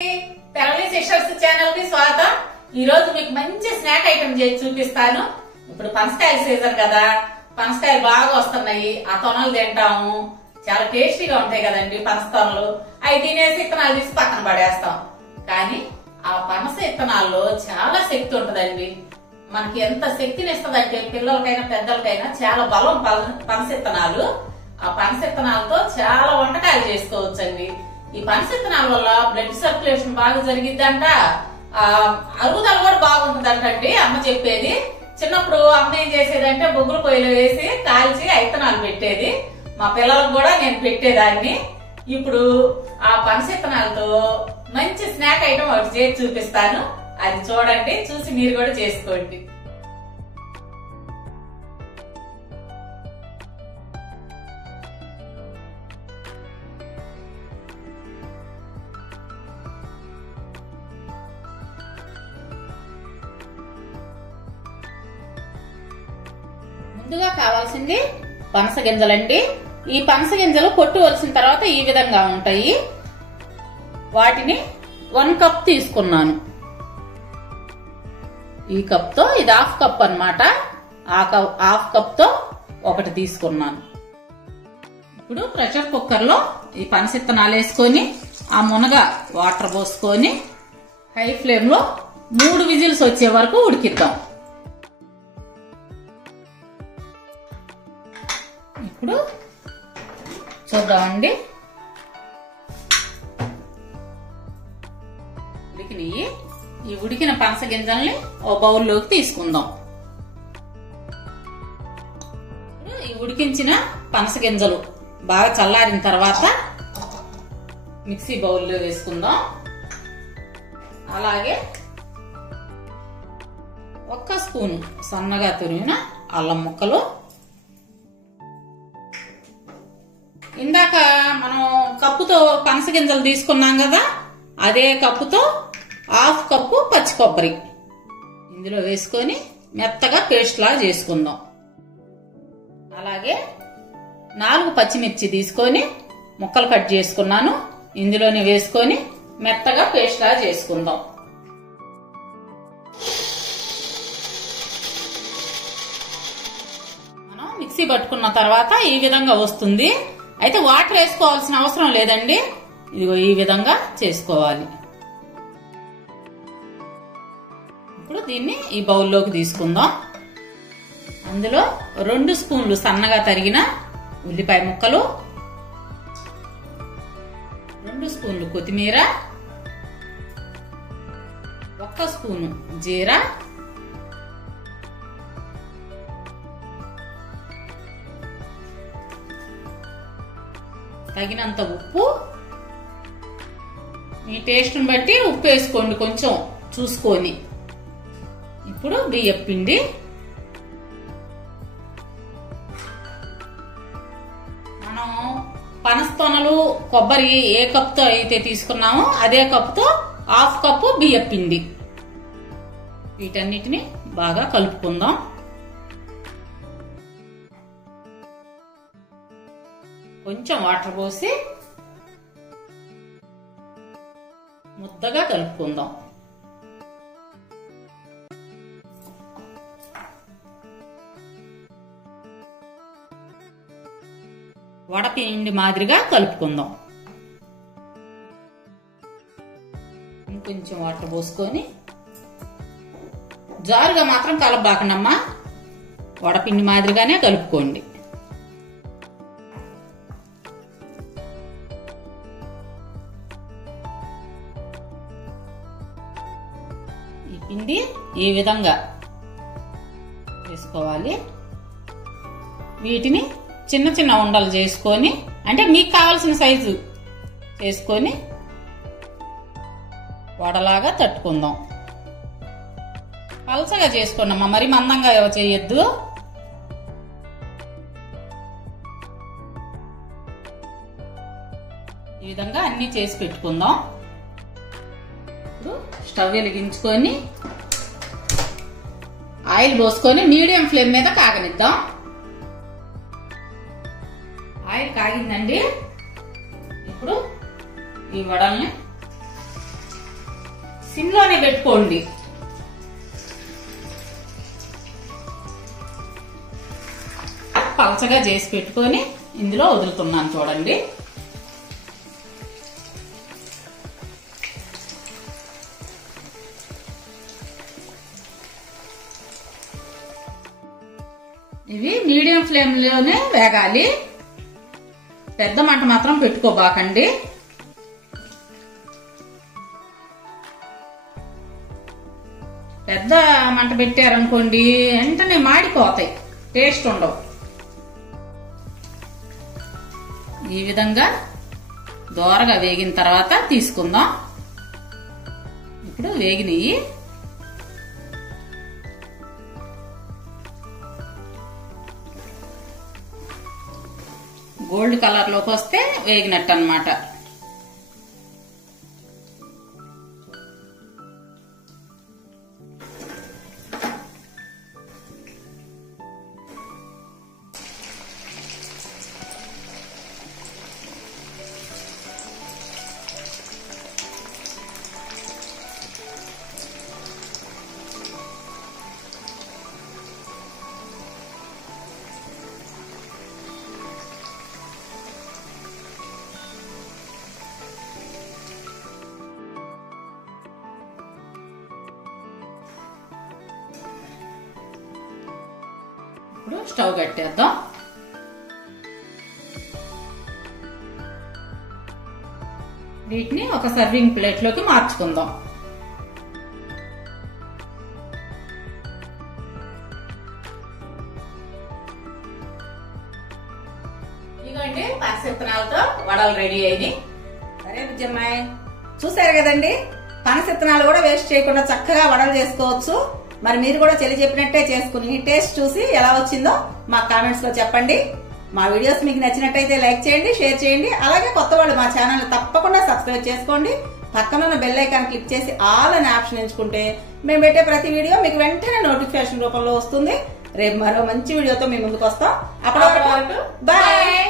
Family sisters channel కి స్వాగతం. ఈ రోజు మీకు మంచి స్నాక్ ఐటమ్ చేసి చూపిస్తాను. ఇప్పుడు పనసకాయ సీజన్ కదా, పనసకాయలు బాగా వస్తున్నాయి. ఆ తొనలు తింటాము, చాలా టేస్టీగా ఉంటాయి కదండి పనస తొనలు. అవి తినేసి ఇత్తనాలు తీసి పక్కన పడేస్తాం. కానీ ఆ పనస ఇత్తనాల్లో చాలా శక్తి ఉంటదండి. మనకి ఎంత శక్తిని ఇస్తుందంటే పిల్లలకైనా పెద్దలకైనా చాలా బలం పనస ఇత్తనాలు. ఆ పనస ఇత్తనాలతో చాలా వంటకాలు చేసుకోవచ్చండి. ఈ పనస ఇత్తనాల వల్ల బ్లడ్ సర్క్యులేషన్ బాగా జరిగిద్దంట, అరుగుదల కూడా బాగుంటుందంటండి అమ్మ చెప్పేది. చిన్నప్పుడు అమ్మ ఏం చేసేదంటే బొగ్గుల పొయ్యిలో వేసి కాల్చి ఇత్తనాలు పెట్టేది. మా పిల్లలకు కూడా నేను పెట్టేదాన్ని. ఇప్పుడు ఆ పనస ఇత్తనాలతో మంచి స్నాక్ ఐటమ్ ఒకటి చేసి చూపిస్తాను. అది చూడండి, చూసి మీరు కూడా చేసుకోండి. ముందుగా కావాల్సింది పనస గింజలండి. ఈ పనస గింజలు పొట్టు వలిసిన తర్వాత ఈ విధంగా ఉంటాయి. వాటిని 1 కప్ తీసుకున్నాను. ఈ కప్ తో ఇది 1/2 కప్ అన్నమాట. ఆ 1/2 కప్ తో ఒకటి తీసుకున్నాను. ఇప్పుడు ప్రెషర్ కుక్కర్ లో ఈ పనస ఇత్తనాలు వేసుకొని ఆ మునగ వాటర్ పోసుకొని హై ఫ్లేమ్ లో 3 విజిల్స్ వచ్చే వరకు ఉడికిద్దాం. ఇప్పుడు చూద్దామండి. ఉడికినవి. ఈ ఉడికిన పనస గింజల్ని ఓ బౌల్లోకి తీసుకుందాం. ఈ ఉడికించిన పనస గింజలు బాగా చల్లారిన తర్వాత మిక్సీ బౌల్లో వేసుకుందాం. అలాగే 1 స్పూను సన్నగా తురిమిన అల్లం ముక్కలు, ఇందాక మనం కప్పుతో పనస గింజలు తీసుకున్నాం కదా, అదే కప్పుతో 1/2 కప్పు పచ్చి కొబ్బరి ఇందులో వేసుకొని మెత్తగా పేస్ట్ లా చేసుకుందాం. అలాగే 4 పచ్చిమిర్చి తీసుకొని ముక్కలు కట్ చేసుకున్నాను, ఇందులోనే వేసుకొని మెత్తగా పేస్ట్ లా చేసుకుందాం. మనం మిక్సీ పట్టుకున్న తర్వాత ఈ విధంగా వస్తుంది. అయితే వాటర్ వేసుకోవాల్సిన అవసరం లేదండి. ఇదిగో ఈ విధంగా చేసుకోవాలి. ఇప్పుడు దీన్ని ఈ బౌల్లోకి తీసుకుందాం. అందులో 2 స్పూన్లు సన్నగా తరిగిన ఉల్లిపాయ ముక్కలు, 2 స్పూన్లు కొత్తిమీర, 1 స్పూను జీరా, తగినంత ఉప్పు, మీ టేస్ట్ని బట్టి ఉప్పు వేసుకోండి కొంచెం చూసుకొని. ఇప్పుడు బియ్యం పిండి, మనం పనస తొనలు కొబ్బరి ఏ కప్తో అయితే తీసుకున్నామో అదే కప్తో 1/2 కప్పు బియ్యం పిండి. వీటన్నిటిని బాగా కలుపుకుందాం. కొంచెం వాటర్ పోసి ముద్దగా కలుపుకుందాం. వడపిండి మాదిరిగా కలుపుకుందాం. ఇంకొంచెం వాటర్ పోసుకొని, జారుగా మాత్రం కలపబాకండమ్మా, వడపిండి మాదిరిగానే కలుపుకోండి. ఈ పిండి ఈ విధంగా వేసుకోవాలి. వీటిని చిన్న చిన్న ఉండలు చేసుకొని, అంటే మీకు కావాల్సిన సైజు చేసుకొని వడలాగా తట్టుకుందాం. పలచగా చేసుకోండమ్మా, మరి మందంగా చేయొద్దు. ఈ విధంగా అన్ని చేసి పెట్టుకుందాం. ఇప్పుడు స్టవ్ వెలిగించుకొని ఆయిల్ పోసుకొని మీడియం ఫ్లేమ్ మీద కాగనిద్దాం. ఆయిల్ కాగిందండి. ఇప్పుడు ఈ వడల్ని సిమ్లోనే పెట్టుకోండి. పలచగా చేసి పెట్టుకొని ఇందులో వదులుతున్నాను చూడండి. ఇవి మీడియం ఫ్లేమ్ లోనే వేగాలి. పెద్ద మంట మాత్రం పెట్టుకోబాకండి. పెద్ద మంట పెట్టారనుకోండి వెంటనే మాడిపోతాయి, టేస్ట్ ఉండవు. ఈ విధంగా దోరగా వేగిన తర్వాత తీసుకుందాం. ఇప్పుడు వేగినవి గోల్డ్ కలర్ లోకి వస్తే వేగినట్టు అన్నమాట. ఇప్పుడు స్టవ్ కట్టేద్దాం. వీటిని ఒక సర్వింగ్ ప్లేట్ లోకి మార్చుకుందాం. ఇదిగోండి పనస వడలు రెడీ అయ్యి. సరే బుజ్జమ్మాయి, చూసారు కదండి, పనస కూడా వేస్ట్ చేయకుండా చక్కగా వడలు చేసుకోవచ్చు. మరి మీరు కూడా చెల్లి చెప్పినట్టే చేసుకుని టేస్ట్ చూసి ఎలా వచ్చిందో మా కామెంట్స్ లో చెప్పండి. మా వీడియోస్ మీకు నచ్చినట్టయితే లైక్ చేయండి, షేర్ చేయండి. అలాగే కొత్త వాళ్ళు మా ఛానల్ తప్పకుండా సబ్స్క్రైబ్ చేసుకోండి. పక్కన ఉన్న బెల్ ఐకాన్ క్లిక్ చేసి ఆల్ అనే ఆప్షన్ ఎంచుకుంటే మేము పెట్టే ప్రతి వీడియో మీకు వెంటనే నోటిఫికేషన్ రూపంలో వస్తుంది. రేపు మరో మంచి వీడియోతో మీ ముందుకు వస్తాం. అప్పటి వరకు బాయ్.